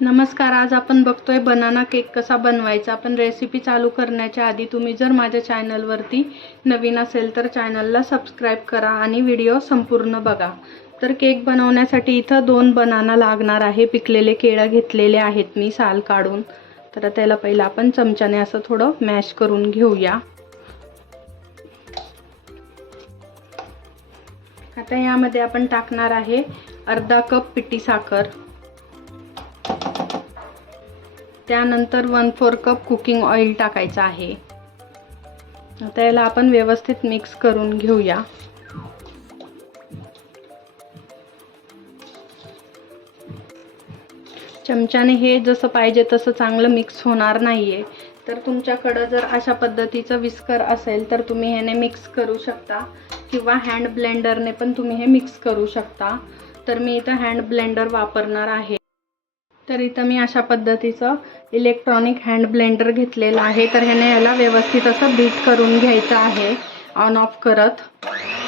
नमस्कार आज आपण बघतोय बनाना केक कसा बनवायचा. पण रेसिपी चालू करण्याच्या आधी तुम्ही जर माझ्या चॅनलवरती नवीन असेल तर चॅनलला सबस्क्राईब करा आणि व्हिडिओ संपूर्ण बघा. तर केक बनवण्यासाठी इथं दोन बनाना लागणार आहे. पिकलेले केळं घेतलेले आहेत मी साल काढून. तर त्याला पहिलं आपण चमच्याने असं थोडं मॅश करून घेऊया. आता यामध्ये आपण टाकणार आहे अर्धा कप पिटी साखर. त्यानंतर one four cup cooking oil टाकायचं आहे. आता याला आपण व्यवस्थित मिक्स करून घेऊया. चमच्याने हे जसं पाहिजे तसं चांगलं मिक्स होणार नाही आहे तर तुमच्याकडं जर अशा पद्धतीचं विस्कर असेल तर तुम्ही ह्याने मिक्स करू शकता. किंवा हँड ब्लेंडरने पण तुम्ही हे मिक्स करू शकता. तर मी इथं हँड ब्लेंडर वापरणार आहे. तर इथं मी अशा पद्धतीचं इलेक्ट्रॉनिक हँड ब्लेंडर घेतलेलं आहे. तर ह्याने याला व्यवस्थित असं बीट करून घ्यायचं आहे. ऑन ऑफ करत.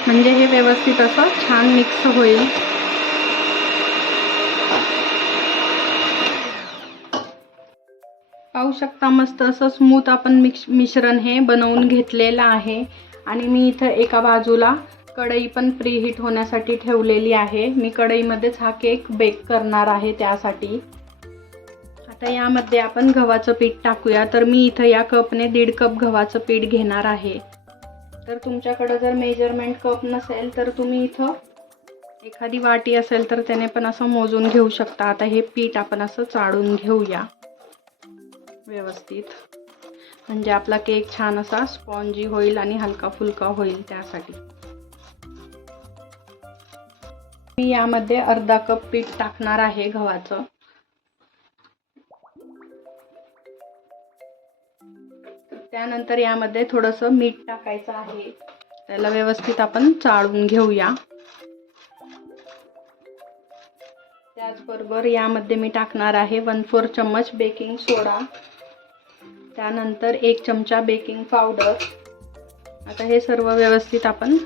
म्हणजे हे व्यवस्थित असं छान मिक्स होईल. पाहू शकता मस्त असं स्मूथ आपण मिक्स मिश्रण हे बनवून घेतलेलं आहे. आणि मी इथं एका बाजूला कढई पण प्रीहीट होण्यासाठी ठेवलेली आहे. मी कढईमध्येच हा केक बेक करणार आहे त्यासाठी. आता यामध्ये आपण गव्हाचं पीठ टाकूया. तर मी इथं या कपने दीड कप गव्हाचं पीठ घेणार आहे. तर तुमच्याकडं जर मेजरमेंट कप नसेल तर तुम्ही इथं एखादी वाटी असेल तर त्याने पण असं मोजून घेऊ शकता. आता हे पीठ आपण असं चाळून घेऊया. व्यवस्थित. म्हणजे आपला केक छान असा स्पॉन्जी होईल आणि हलका फुलका होईल त्यासाठी. मी यामध्ये अर्धा कप पीठ टाकणार आहे गव्हाचं. त्यानंतर यामध्ये थोडंसं मीठ टाकायचं आहे. त्याला व्यवस्थित आपण चाळून घेऊया. त्याचबरोबर यामध्ये मी टाकणार आहे वन फोर चम्मच बेकिंग सोडा त्यानंतर एक चमचा बेकिंग पावडर आता हे सर्व व्यवस्थित आपण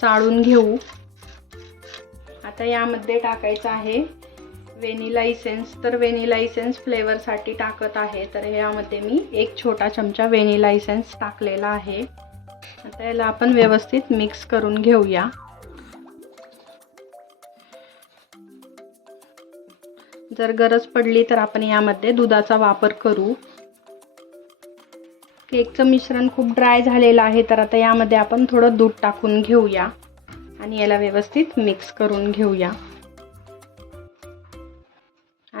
चाळून घेऊ. आता यामध्ये टाकायचं आहे व्हेनिला इसेन्स तर व्हेनिला इसेन्स फ्लेवरसाठी टाकत आहे. तर ह्यामध्ये मी एक छोटा चमचा व्हेनिला इसेन्स टाकलेला आहे. आता याला आपण व्यवस्थित मिक्स करून घेऊया. जर गरज पडली तर आपण यामध्ये दुधाचा वापर करू. केकचं मिश्रण खूप ड्राय झालेलं आहे तर आता यामध्ये आपण थोडं दूध टाकून घेऊया. आणि याला व्यवस्थित मिक्स करून घेऊया.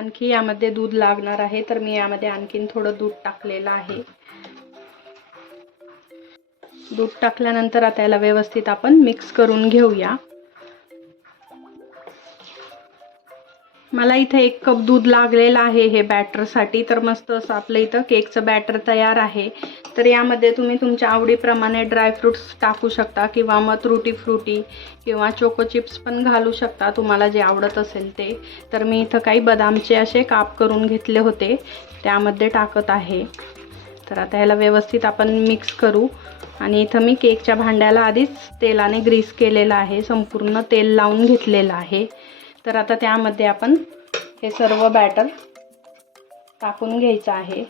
आणखी यामध्ये दूध लागणार आहे तर मी यामध्ये आणखीन थोडं दूध टाकलेलं आहे. दूध टाकल्यानंतर आता याला व्यवस्थित आपण मिक्स करून घेऊया. मला इथे एक कप दूध लागलेलं आहे हे बॅटरसाठी तर मस्त असं आपलं इथं केकचं बॅटर तयार आहे. तर यामध्ये तुम्ही तुमच्या आवडीप्रमाणे ड्रायफ्रूट्स टाकू शकता किंवा मग त्रुटी फ्रुटी किंवा चोको चिप्स पण घालू शकता तुम्हाला जे आवडत असेल ते. तर मी इथं काही बदामचे असे काप करून घेतले होते. त्यामध्ये टाकत आहे. तर आता ह्याला व्यवस्थित आपण मिक्स करू. आणि इथं मी केकच्या भांड्याला आधीच तेलाने ग्रीस केलेलं आहे. संपूर्ण तेल लावून घेतलेलं आहे. तर आता त्यामध्ये आपण हे सर्व बॅटर टाकून घ्यायचं आहे.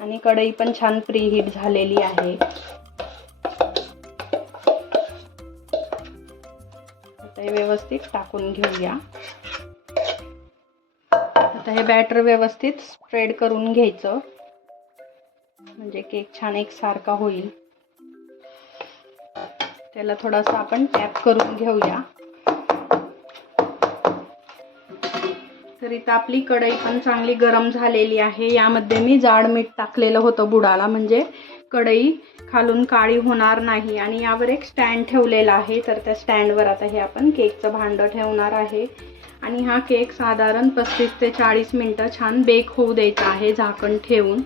आणि कढई पण छान प्रीहीट झालेली आहे. आता हे व्यवस्थित टाकून घेऊया. आता हे बॅटर व्यवस्थित स्प्रेड करून घ्यायचं. म्हणजे केक छान एकसारखा होईल. त्याला थोडासा आपण टॅप करून घेऊया. तर इथं आपली कढई पण चांगली गरम झालेली आहे. यामध्ये मी जाड मीठ टाकलेलं होतं बुडाला. म्हणजे कढई खालून काळी होणार नाही. आणि यावर एक स्टँड ठेवलेला आहे. तर त्या स्टँडवर आता हे आपण केकचं भांडं ठेवणार आहे. आणि हा केक साधारण पस्तीस ते चाळीस मिनटं छान बेक होऊ द्यायचा आहे झाकण ठेवून.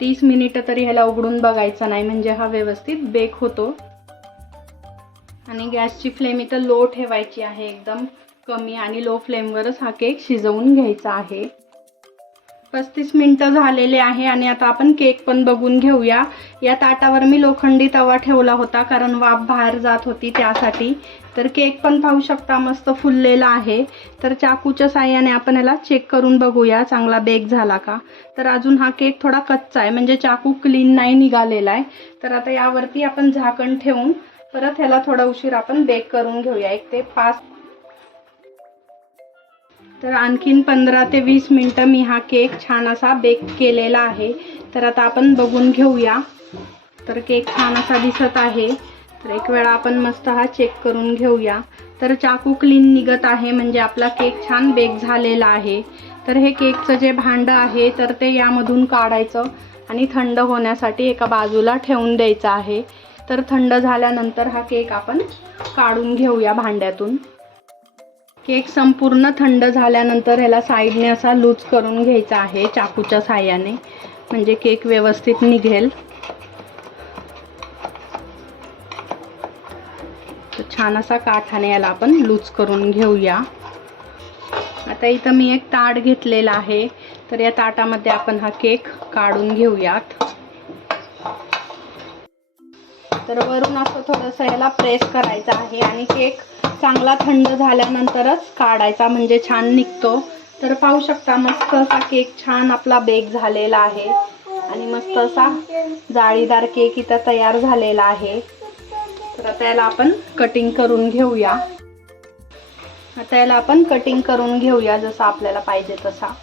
तीस मिनिटं तरी ह्याला उघडून बघायचं नाही. म्हणजे हा व्यवस्थित बेक होतो. आणि गॅसची फ्लेम इथं लो ठेवायची आहे. एकदम कमी आणि लो फ्लेमवरच हा केक शिजवून घ्यायचा आहे. पस्तीस मिनटं झालेले आहे आणि आता आपण केक पण बघून घेऊया. या ताटावर मी लोखंडी तवा ठेवला होता कारण वाफ बाहेर जात होती त्यासाठी. तर केक पण पाहू शकता मस्त फुललेला आहे. तर चाकूच्या साह्याने आपण याला चेक करून बघूया. चांगला बेक झाला का? तर अजून हा केक थोडा कच्चा आहे. म्हणजे चाकू क्लीन नाही निघालेला आहे. तर आता यावरती आपण झाकण ठेवून परत ह्याला थोडा उशीर आपण बेक करून घेऊया. एक ते पाच तर आणखीन पंधरा ते वीस मिनटं मी हा केक छान असा बेक केलेला आहे. तर आता आपण बघून घेऊया. तर केक छान असा दिसत आहे. तर एक वेळा आपण मस्त हा चेक करून घेऊया. तर चाकू क्लीन निघत आहे म्हणजे आपला केक छान बेक झालेला आहे. तर हे केकचं जे भांडं आहे तर ते यामधून काढायचं आणि थंड होण्यासाठी एका बाजूला ठेवून द्यायचं आहे. तर थंड झाल्यानंतर हा केक आपण काढून घेऊया भांड्यातून. केक संपूर्ण थंड झाल्यानंतर ह्याला साईडने असा लूज करून घ्यायचा आहे चाकूच्या साह्याने. म्हणजे केक व्यवस्थित निघेल. छान असा काठाने याला आपण लूज करून घेऊया. आता इथं मी एक ताट घेतलेला आहे. तर या ताटामध्ये आपण हा केक काढून घेऊयात. तर वरून असं थोडंसं याला प्रेस करायचं आहे आणि केक चांगला थंड झाल्यानंतरच काढायचा म्हणजे छान निघतो. तर पाहू शकता मस्त असा केक छान आपला बेक झालेला आहे. आणि मस्त असा जाळीदार केक इथं तयार झालेला आहे. तर आता याला आपण कटिंग करून घेऊया. आता याला आपण कटिंग करून घेऊया जसं आपल्याला पाहिजे तसा.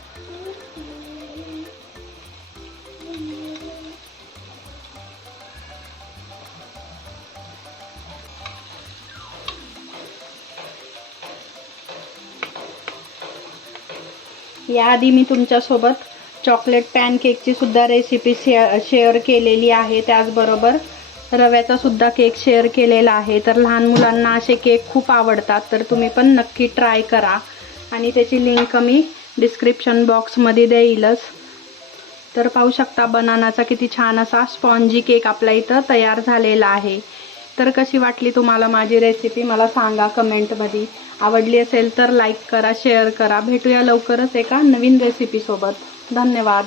याआधी मी तुमच्यासोबत चॉकलेट पॅनकेकची सुद्धा रेसिपी शेअर शेअर केलेली आहे. त्याचबरोबर रव्याचा सुद्धा केक शेअर केलेला आहे. तर लहान मुलांना असे केक खूप आवडतात तर तुम्ही पण नक्की ट्राय करा. आणि त्याची लिंक मी डिस्क्रिप्शन बॉक्समध्ये देईलच. तर पाहू शकता बनानाचा किती छान असा स्पॉन्जी केक आपल्या इथं तयार झालेला आहे. तर कशी वाटली तुम्हाला माझी रेसिपी मला सांगा कमेंटमध्ये आवडली असेल तर लाईक करा शेअर करा. भेटूया लवकरच एका नवीन रेसिपीसोबत धन्यवाद.